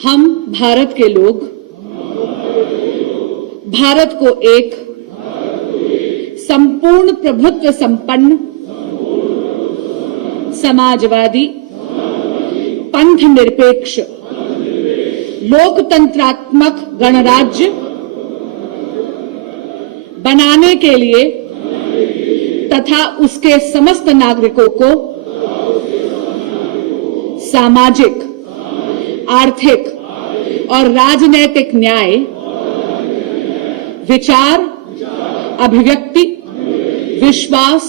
हम भारत के लोग भारत को एक संपूर्ण प्रभुत्व संपन्न समाजवादी पंथ निरपेक्ष लोकतंत्रात्मक गणराज्य बनाने के लिए तथा उसके समस्त नागरिकों को सामाजिक, आर्थिक और राजनैतिक न्याय, विचार, अभिव्यक्ति, विश्वास,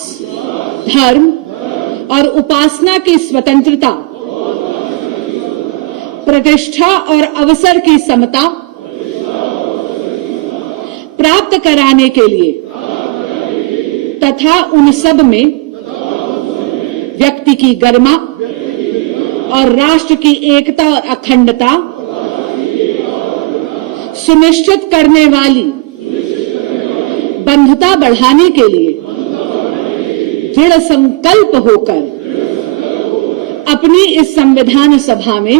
धर्म और उपासना की स्वतंत्रता, प्रतिष्ठा और अवसर की समता प्राप्त कराने के लिए तथा उन सब में व्यक्ति की गरिमा और राष्ट्र की एकता और अखंडता सुनिश्चित करने वाली बंधुता बढ़ाने के लिए दृढ़ संकल्प होकर अपनी इस संविधान सभा में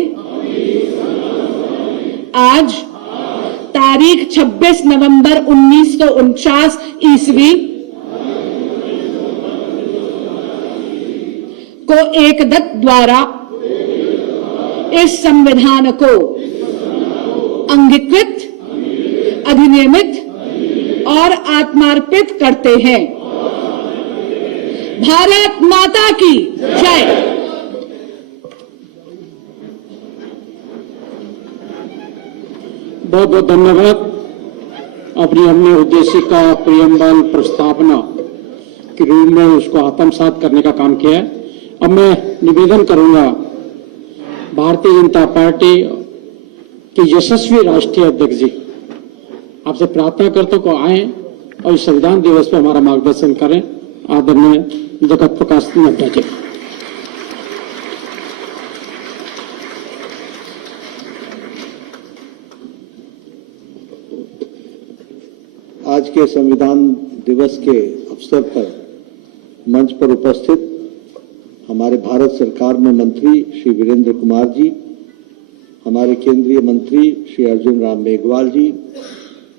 आज तारीख 26 नवंबर 1949 ईस्वी को एकदत्त द्वारा इस संविधान को अंगीकृत, अधिनियमित और आत्मार्पित करते हैं। भारत माता की जय। बहुत बहुत धन्यवाद। अपनी हमने उद्देश्य का प्रियम्बल प्रस्तावना के रूप में उसको आत्मसात करने का काम किया है। अब मैं निवेदन करूंगा भारतीय जनता पार्टी के यशस्वी राष्ट्रीय अध्यक्ष जी, आपसे प्रार्थना करते को आए और इस संविधान दिवस पर हमारा मार्गदर्शन करें। आदरणीय जगत प्रकाश नड्डा जी। आज के संविधान दिवस के अवसर पर मंच पर उपस्थित हमारे भारत सरकार में मंत्री श्री वीरेंद्र कुमार जी, हमारे केंद्रीय मंत्री श्री अर्जुन राम मेघवाल जी,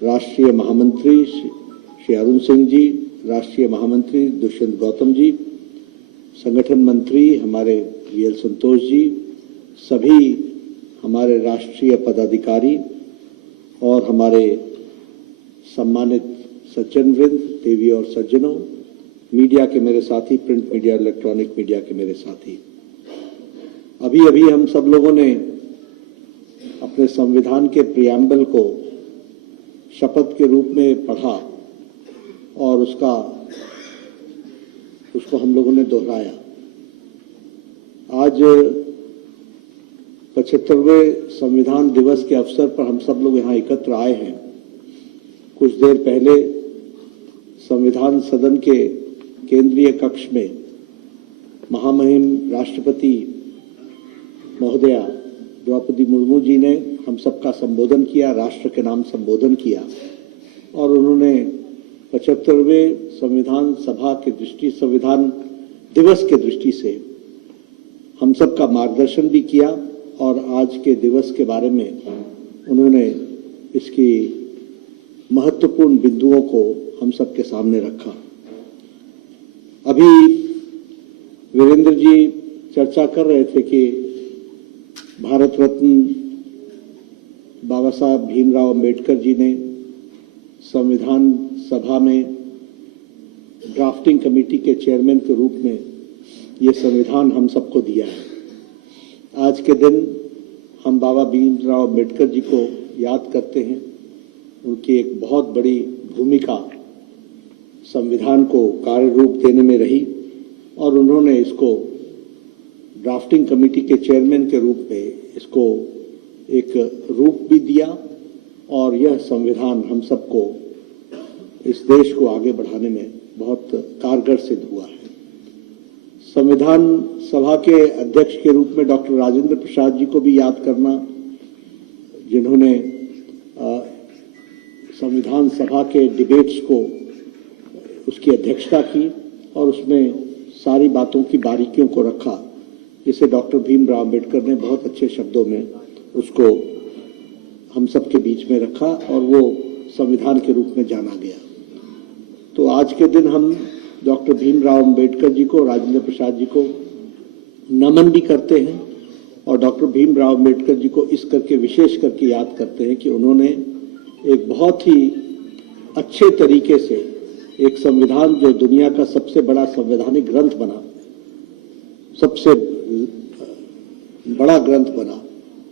राष्ट्रीय महामंत्री श्री अरुण सिंह जी, राष्ट्रीय महामंत्री दुष्यंत गौतम जी, संगठन मंत्री हमारे वीएल संतोष जी, सभी हमारे राष्ट्रीय पदाधिकारी और हमारे सम्मानित सज्जन वृंद, देवी और सज्जनों, मीडिया के मेरे साथी, प्रिंट मीडिया, इलेक्ट्रॉनिक मीडिया के मेरे साथी, अभी अभी हम सब लोगों ने अपने संविधान के प्रियम्बल को शपथ के रूप में पढ़ा और उसको हम लोगों ने दोहराया। आज 75वें संविधान दिवस के अवसर पर हम सब लोग यहाँ एकत्र आए हैं। कुछ देर पहले संविधान सदन के केंद्रीय कक्ष में महामहिम राष्ट्रपति महोदया द्रौपदी मुर्मू जी ने हम सबका संबोधन किया, राष्ट्र के नाम संबोधन किया और उन्होंने 75वें संविधान सभा के दृष्टि, संविधान दिवस के दृष्टि से हम सबका मार्गदर्शन भी किया और आज के दिवस के बारे में उन्होंने इसकी महत्वपूर्ण बिंदुओं को हम सबके सामने रखा। अभी वीरेंद्र जी चर्चा कर रहे थे कि भारत रत्न बाबा साहब भीमराव अंबेडकर जी ने संविधान सभा में ड्राफ्टिंग कमेटी के चेयरमैन के रूप में ये संविधान हम सबको दिया है। आज के दिन हम बाबा भीमराव अंबेडकर जी को याद करते हैं। उनकी एक बहुत बड़ी भूमिका संविधान को कार्य रूप देने में रही और उन्होंने इसको ड्राफ्टिंग कमेटी के चेयरमैन के रूप में इसको एक रूप भी दिया और यह संविधान हम सबको, इस देश को आगे बढ़ाने में बहुत कारगर सिद्ध हुआ है। संविधान सभा के अध्यक्ष के रूप में डॉक्टर राजेंद्र प्रसाद जी को भी याद करना, जिन्होंने संविधान सभा के डिबेट्स को उसकी अध्यक्षता की और उसमें सारी बातों की बारीकियों को रखा, जिसे डॉक्टर भीमराव अंबेडकर ने बहुत अच्छे शब्दों में उसको हम सबके बीच में रखा और वो संविधान के रूप में जाना गया। तो आज के दिन हम डॉक्टर भीमराव अंबेडकर जी को, राजेंद्र प्रसाद जी को नमन भी करते हैं और डॉक्टर भीमराव अंबेडकर जी को इस करके विशेष करके याद करते हैं कि उन्होंने एक बहुत ही अच्छे तरीके से एक संविधान जो दुनिया का सबसे बड़ा संवैधानिक ग्रंथ बना, सबसे बड़ा ग्रंथ बना,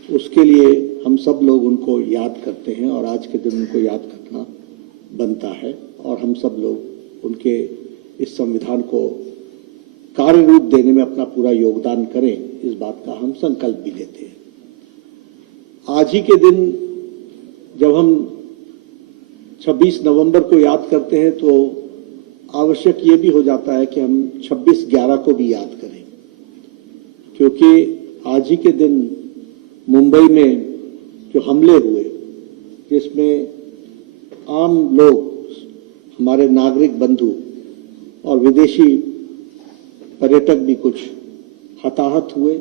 उसके लिए हम सब लोग उनको याद करते हैं और आज के दिन उनको याद करना बनता है और हम सब लोग उनके इस संविधान को कार्य रूप देने में अपना पूरा योगदान करें, इस बात का हम संकल्प भी लेते हैं। आज ही के दिन जब हम 26 नवंबर को याद करते हैं तो आवश्यक ये भी हो जाता है कि हम 26/11 को भी याद करें, क्योंकि आज ही के दिन मुंबई में जो हमले हुए, जिसमें आम लोग, हमारे नागरिक बंधु और विदेशी पर्यटक भी कुछ हताहत हुए,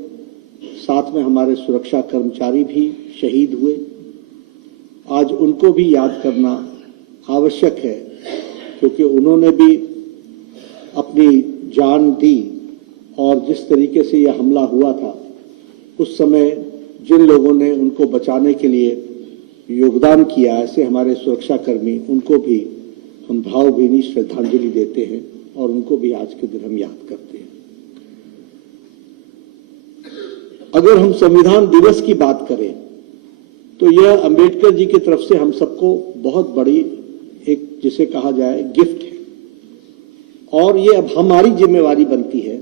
साथ में हमारे सुरक्षा कर्मचारी भी शहीद हुए। आज उनको भी याद करना आवश्यक है, क्योंकि उन्होंने भी अपनी जान दी और जिस तरीके से यह हमला हुआ था, उस समय जिन लोगों ने उनको बचाने के लिए योगदान किया, ऐसे हमारे सुरक्षा कर्मी, उनको भी हम भावभीनी श्रद्धांजलि देते हैं और उनको भी आज के दिन हम याद करते हैं। अगर हम संविधान दिवस की बात करें तो यह अंबेडकर जी की तरफ से हम सबको बहुत बड़ी एक, जिसे कहा जाए, गिफ्ट है और ये अब हमारी जिम्मेवारी बनती है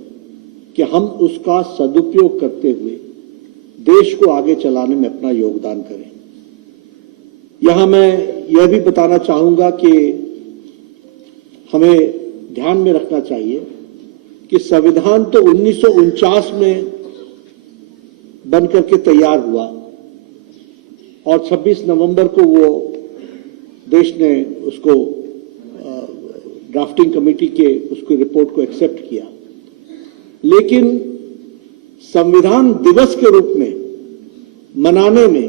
कि हम उसका सदुपयोग करते हुए देश को आगे चलाने में अपना योगदान करें। यहां मैं यह भी बताना चाहूंगा कि हमें ध्यान में रखना चाहिए कि संविधान तो 1949 में बनकर के तैयार हुआ और 26 नवंबर को वो देश ने उसको ड्राफ्टिंग कमेटी के उसकी रिपोर्ट को एक्सेप्ट किया, लेकिन संविधान दिवस के रूप में मनाने में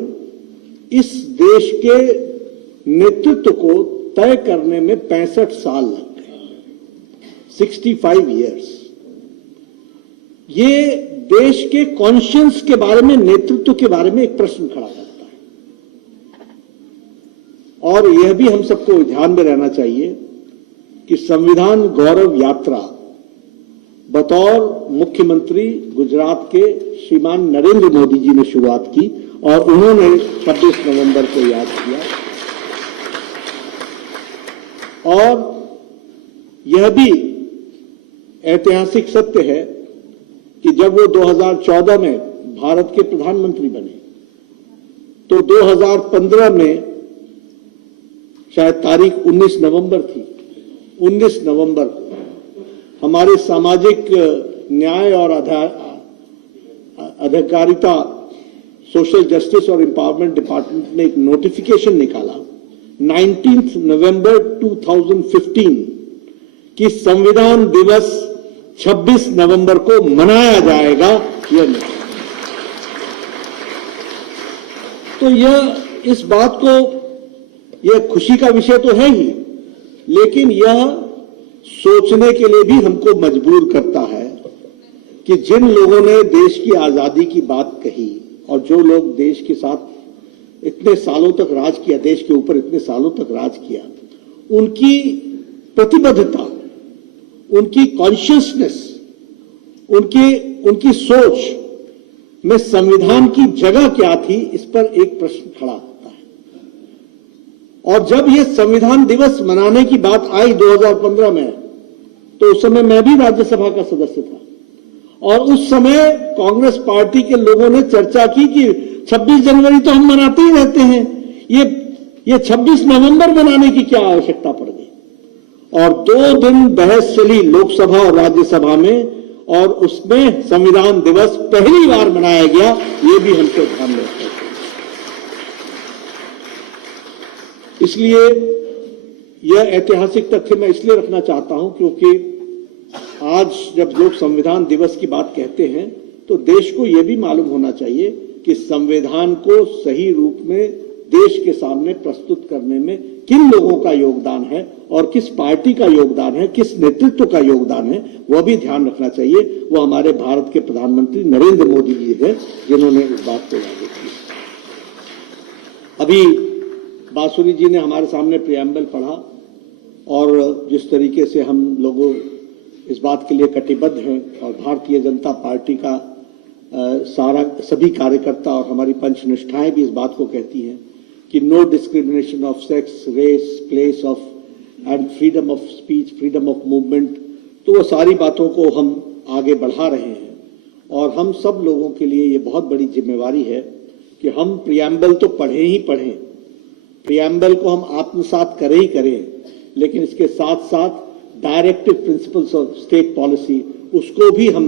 इस देश के नेतृत्व को तय करने में 65 साल लग गए, 65 इयर्स। ये देश के कॉन्शियंस के बारे में, नेतृत्व के बारे में एक प्रश्न खड़ा करता है और यह भी हम सबको ध्यान में रहना चाहिए कि संविधान गौरव यात्रा बतौर मुख्यमंत्री गुजरात के श्रीमान नरेंद्र मोदी जी ने शुरुआत की और उन्होंने 26 नवंबर को याद किया। और यह भी ऐतिहासिक सत्य है कि जब वो 2014 में भारत के प्रधानमंत्री बने तो 2015 में शायद तारीख 19 नवंबर थी, 19 नवंबर को हमारे सामाजिक न्याय और अधिकारिता, सोशल जस्टिस और एम्पावरमेंट डिपार्टमेंट ने एक नोटिफिकेशन निकाला 19 नवंबर 2015 कि संविधान दिवस 26 नवंबर को मनाया जाएगा। यह नहीं तो यह इस बात को, यह खुशी का विषय तो है ही, लेकिन यह सोचने के लिए भी हमको मजबूर करता है कि जिन लोगों ने देश की आजादी की बात कही और जो लोग देश के साथ इतने सालों तक राज किया, देश के ऊपर इतने सालों तक राज किया, उनकी प्रतिबद्धता, उनकी कॉन्शियसनेस, उनकी सोच में संविधान की जगह क्या थी, इस पर एक प्रश्न खड़ा होता है। और जब यह संविधान दिवस मनाने की बात आई 2015 में, तो उस समय मैं भी राज्यसभा का सदस्य था और उस समय कांग्रेस पार्टी के लोगों ने चर्चा की कि 26 जनवरी तो हम मनाते ही रहते हैं, ये 26 नवंबर मनाने की क्या आवश्यकता पड़ गई। और 2 दिन बहस चली लोकसभा और राज्यसभा में और उसमें संविधान दिवस पहली बार मनाया गया, ये भी हमको ध्यान में रखना चाहिए। इसलिए यह ऐतिहासिक तथ्य मैं इसलिए रखना चाहता हूं क्योंकि आज जब लोग संविधान दिवस की बात कहते हैं तो देश को यह भी मालूम होना चाहिए कि संविधान को सही रूप में देश के सामने प्रस्तुत करने में किन लोगों का योगदान है और किस पार्टी का योगदान है, किस नेतृत्व का योगदान है, वह भी ध्यान रखना चाहिए। वो हमारे भारत के प्रधानमंत्री नरेंद्र मोदी जी हैं जिन्होंने इस बात को लागू किया। अभी बांसुरी जी ने हमारे सामने प्रियम्बल पढ़ा और जिस तरीके से हम लोगों इस बात के लिए कटिबद्ध हैं और भारतीय जनता पार्टी का सभी कार्यकर्ता और हमारी पंचनिष्ठाएं भी इस बात को कहती हैं कि no discrimination of sex, race, place of and freedom of speech, freedom of movement, तो वो सारी बातों को हम आगे बढ़ा रहे हैं। और हम सब लोगों के लिए ये बहुत बड़ी जिम्मेवारी है कि हम प्रियम्बल तो पढ़े ही पढ़ें, प्रियम्बल को हम आत्मसात करें ही करें, लेकिन इसके साथ साथ directive principles of state policy उसको भी हम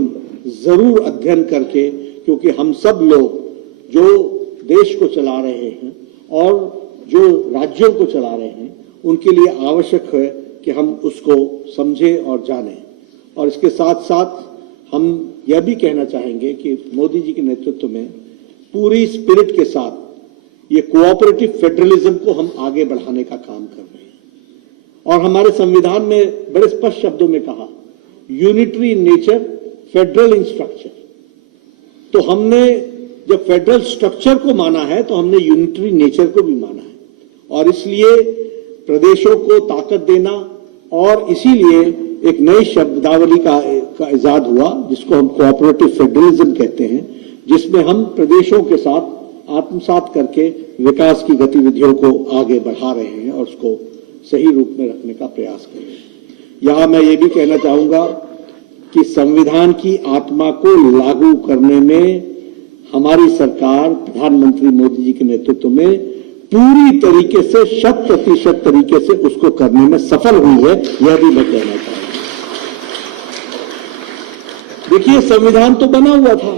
जरूर अध्ययन करके, क्योंकि हम सब लोग जो देश को चला रहे हैं और जो राज्यों को चला रहे हैं उनके लिए आवश्यक है कि हम उसको समझें और जानें। और इसके साथ साथ हम यह भी कहना चाहेंगे कि मोदी जी के नेतृत्व में पूरी स्पिरिट के साथ ये कोऑपरेटिव फेडरलिज्म को हम आगे बढ़ाने का काम कर रहे हैं। और हमारे संविधान में बड़े स्पष्ट शब्दों में कहा, unitary in nature, federal in structure. तो हमने जब फेडरल स्ट्रक्चर को माना है तो हमने यूनिटरी नेचर को भी माना है और इसलिए प्रदेशों को ताकत देना और इसीलिए एक नई शब्दावली का इजाद हुआ जिसको हम कोऑपरेटिव फेडरलिज्म कहते हैं, जिसमें हम प्रदेशों के साथ आत्मसात करके विकास की गतिविधियों को आगे बढ़ा रहे हैं और उसको सही रूप में रखने का प्रयास कर रहे हैं। यहां मैं ये भी कहना चाहूंगा कि संविधान की आत्मा को लागू करने में हमारी सरकार प्रधानमंत्री मोदी जी के नेतृत्व में पूरी तरीके से 100% तरीके से उसको करने में सफल हुई है, यह भी मैं कहना चाहूंगा। देखिए, संविधान तो बना हुआ था,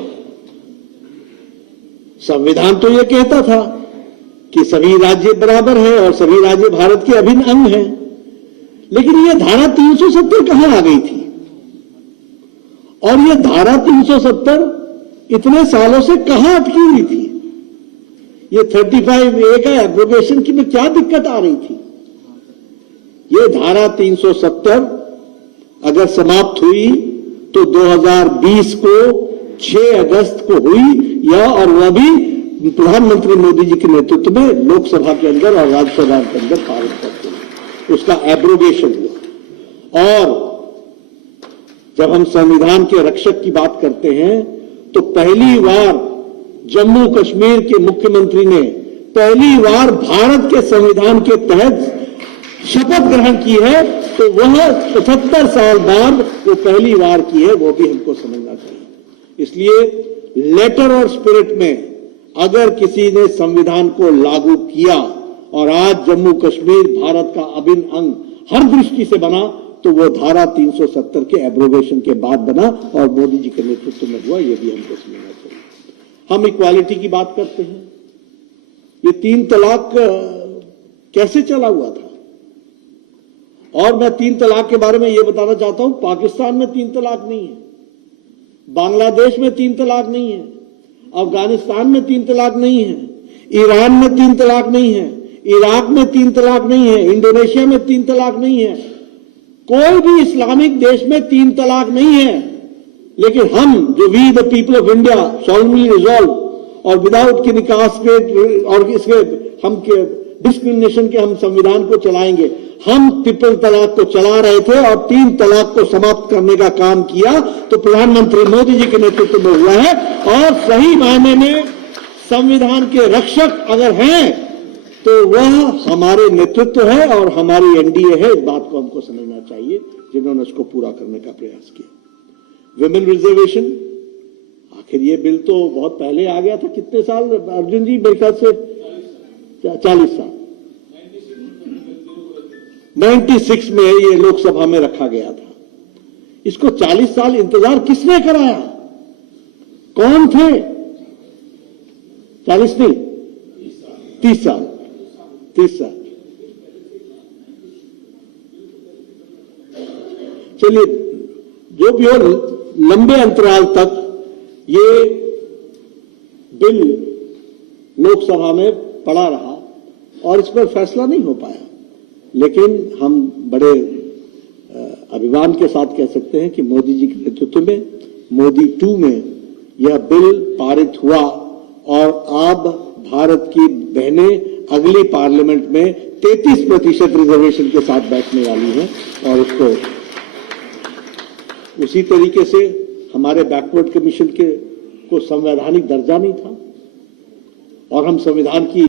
संविधान तो यह कहता था कि सभी राज्य बराबर हैं और सभी राज्य भारत के अभिन्न अंग हैं, लेकिन यह धारा 370 कहां आ गई थी? और यह धारा 370 इतने सालों से कहां अटकी हुई थी? ये 35A का एब्रोगेशन की में क्या दिक्कत आ रही थी? ये धारा 370 अगर समाप्त हुई तो 2020 को 6 अगस्त को हुई, या और वह भी प्रधानमंत्री मोदी जी के नेतृत्व में लोकसभा के अंदर और राज्यसभा के अंदर पारित करते हुए उसका एब्रोगेशन हुआ। और जब हम संविधान के रक्षक की बात करते हैं तो पहली बार जम्मू कश्मीर के मुख्यमंत्री ने पहली बार भारत के संविधान के तहत शपथ ग्रहण की है, तो वह 75 साल बाद वो पहली बार की है, वो भी हमको समझना चाहिए। इसलिए लेटर और स्पिरिट में अगर किसी ने संविधान को लागू किया और आज जम्मू कश्मीर भारत का अभिन्न अंग हर दृष्टि से बना, तो वो धारा 370 के एब्रोगेशन के बाद बना और मोदी जी के नेतृत्व में हुआ, ये भी हमको समझना चाहिए। हम इक्वालिटी की बात करते हैं, ये 3 तलाक कैसे चला हुआ था? और मैं 3 तलाक के बारे में यह बताना चाहता हूं, पाकिस्तान में 3 तलाक नहीं है, बांग्लादेश में 3 तलाक नहीं है, अफगानिस्तान में 3 तलाक नहीं है, ईरान में 3 तलाक नहीं है, इराक में 3 तलाक नहीं है, इंडोनेशिया में 3 तलाक नहीं है, कोई भी इस्लामिक देश में 3 तलाक नहीं है। लेकिन हम जो we the people of India solemnly resolve और विदाउट की निकास के और इसके हम के डिस्क्रिमिनेशन के हम संविधान को चलाएंगे, हम ट्रिपल तलाक को चला रहे थे और 3 तलाक को समाप्त करने का काम किया तो प्रधानमंत्री मोदी जी के नेतृत्व में हुआ है। और सही मायने में संविधान के रक्षक अगर हैं तो वह हमारे नेतृत्व है और हमारी एनडीए है, इस बात को हमको समझना चाहिए, जिन्होंने उसको पूरा करने का प्रयास किया। विमेन रिजर्वेशन, आखिर ये बिल तो बहुत पहले आ गया था, कितने साल अर्जुन जी? मेरे ख्याल से 40 साल, 96 में ये लोकसभा में रखा गया था। इसको 40 साल इंतजार किसने कराया? कौन थे? 40 नहीं, 30 साल। चलिए, जो भी हो, लंबे अंतराल तक ये बिल लोकसभा में पड़ा रहा और इस पर फैसला नहीं हो पाया। लेकिन हम बड़े अभिमान के साथ कह सकते हैं कि मोदी जी के नेतृत्व में मोदी 2 में यह बिल पारित हुआ और अब भारत की बहनें अगली पार्लियामेंट में 33% रिजर्वेशन के साथ बैठने वाली हैं और उसको उसी तरीके से हमारे बैकवर्ड कमीशन को संवैधानिक दर्जा नहीं था और हम संविधान की